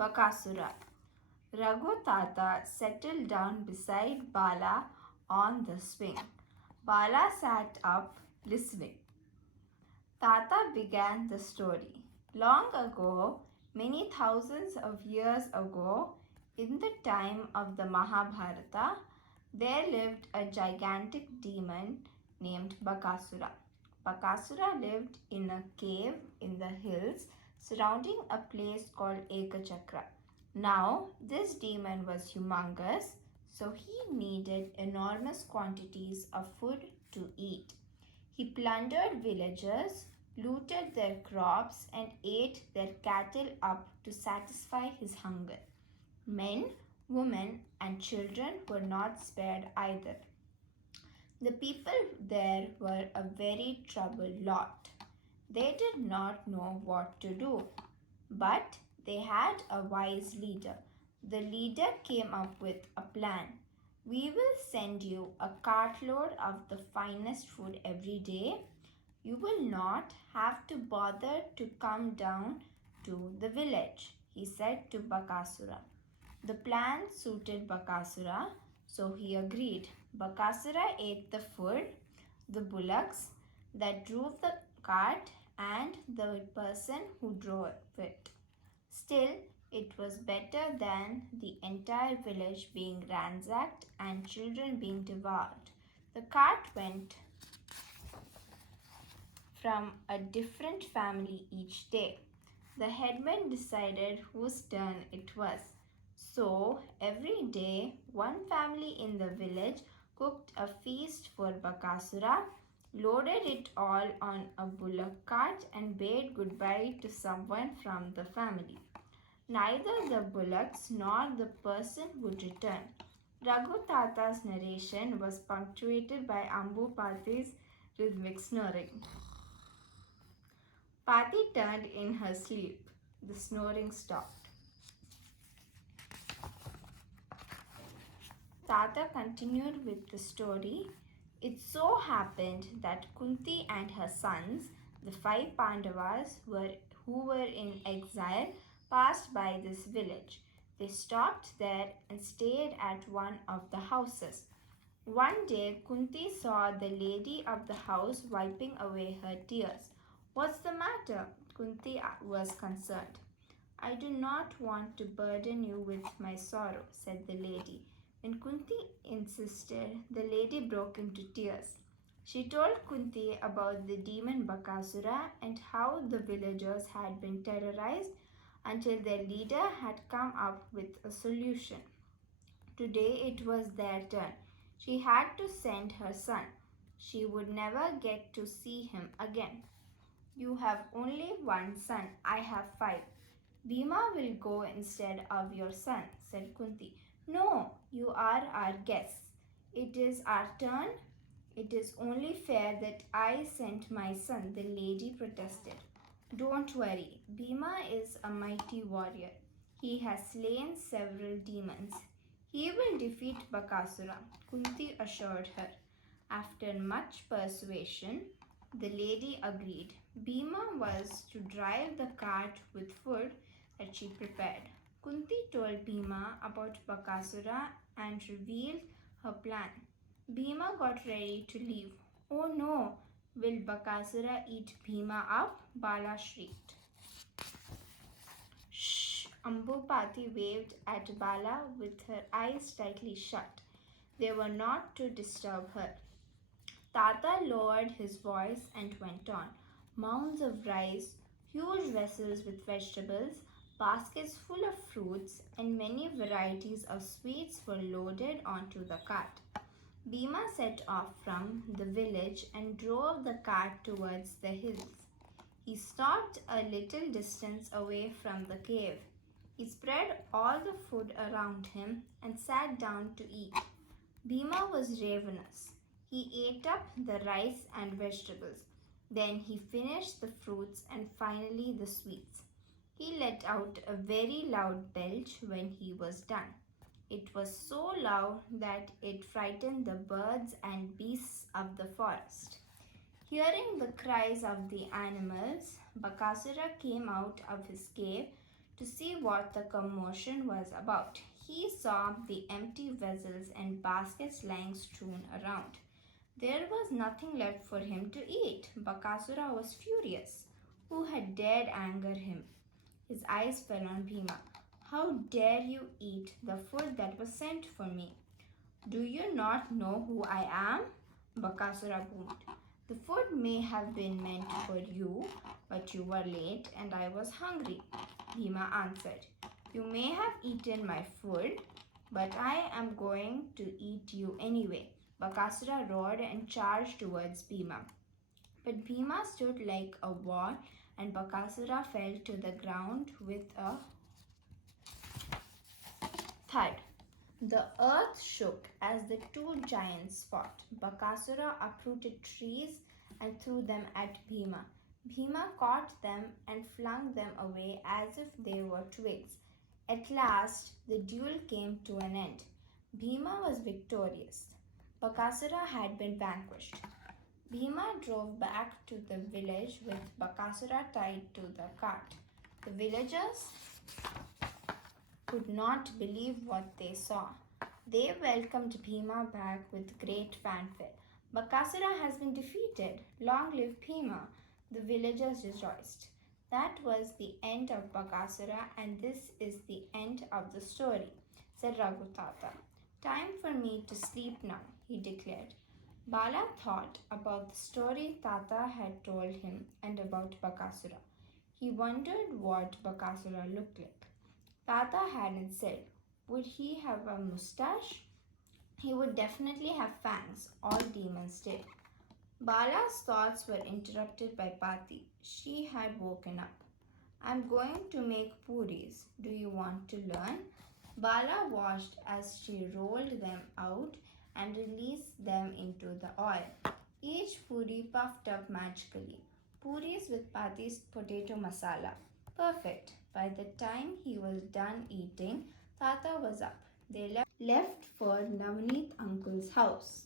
Bookasura. Raghu Tata settled down beside Bala on the swing. Bala sat up listening. Tata began the story. Long ago, many thousands of years ago, in the time of the Mahabharata, there lived a gigantic demon named Bakasura. Bakasura lived in a cave in the hills surrounding a place called Ekachakra. Now, this demon was humongous, so he needed enormous quantities of food to eat. He plundered villagers, looted their crops, and ate their cattle up to satisfy his hunger. Men, women, and children were not spared either. The people there were a very troubled lot. They did not know what to do, but they had a wise leader. The leader came up with a plan. We will send you a cartload of the finest food every day. You will not have to bother to come down to the village, he said to Bakasura. The plan suited Bakasura, so he agreed. Bakasura ate the food, the bullocks that drove the cart, and the person who drove it. Still, it was better than the entire village being ransacked and children being devoured. The cart went from a different family each day. The headman decided whose turn it was. So, every day, one family in the village cooked a feast for Bakasura, loaded it all on a bullock cart, and bade goodbye to someone from the family. Neither the bullocks nor the person would return. Raghu Tata's narration was punctuated by Ambu Pati's rhythmic snoring. Pati turned in her sleep. The snoring stopped. Tata continued with the story. It so happened that Kunti and her sons, the 5 Pandavas who were in exile, passed by this village. They stopped there and stayed at one of the houses. One day, Kunti saw the lady of the house wiping away her tears. What's the matter? Kunti was concerned. I do not want to burden you with my sorrow, said the lady. When Kunti insisted, the lady broke into tears. She told Kunti about the demon Bakasura and how the villagers had been terrorized until their leader had come up with a solution. Today it was their turn. She had to send her son. She would never get to see him again. You have only one son. I have 5. Bhima will go instead of your son, said Kunti. No, you are our guests. It is our turn. It is only fair that I sent my son, the lady protested. Don't worry, Bhima is a mighty warrior. He has slain several demons. He will defeat Bakasura, Kunti assured her. After much persuasion, the lady agreed. Bhima was to drive the cart with food that she prepared. Kunti told Bhima about Bakasura and revealed her plan. Bhima got ready to leave. Oh no! Will Bakasura eat Bhima up? Bala shrieked. Shh! Ambupati waved at Bala with her eyes tightly shut. They were not to disturb her. Tata lowered his voice and went on. Mounds of rice, huge vessels with vegetables, baskets full of fruits, and many varieties of sweets were loaded onto the cart. Bhima set off from the village and drove the cart towards the hills. He stopped a little distance away from the cave. He spread all the food around him and sat down to eat. Bhima was ravenous. He ate up the rice and vegetables. Then he finished the fruits and finally the sweets. He let out a very loud belch when he was done. It was so loud that it frightened the birds and beasts of the forest. Hearing the cries of the animals, Bakasura came out of his cave to see what the commotion was about. He saw the empty vessels and baskets lying strewn around. There was nothing left for him to eat. Bakasura was furious. Who had dared anger him? His eyes fell on Bhima. How dare you eat the food that was sent for me? Do you not know who I am? Bakasura boomed. The food may have been meant for you, but you were late and I was hungry, Bhima answered. You may have eaten my food, but I am going to eat you anyway. Bakasura roared and charged towards Bhima. But Bhima stood like a wall and Bakasura fell to the ground with a thud. The earth shook as the two giants fought. Bakasura uprooted trees and threw them at Bhima. Bhima caught them and flung them away as if they were twigs. At last, the duel came to an end. Bhima was victorious. Bakasura had been vanquished. Bhima drove back to the village with Bakasura tied to the cart. The villagers could not believe what they saw. They welcomed Bhima back with great fanfare. Bakasura has been defeated. Long live Bhima! The villagers rejoiced. That was the end of Bakasura, and this is the end of the story, said Raghutata. Time for me to sleep now, he declared. Bala thought about the story Tata had told him and about Bakasura. He wondered what Bakasura looked like. Tata hadn't said. Would he have a mustache? He would definitely have fangs. All demons did. Bala's thoughts were interrupted by Pati. She had woken up. I'm going to make puris. Do you want to learn? Bala watched as she rolled them out and released them into the oil. Each puri puffed up magically. Puris with Pati's potato masala. Perfect. By the time he was done eating, Tata was up. They left for Navneet uncle's house.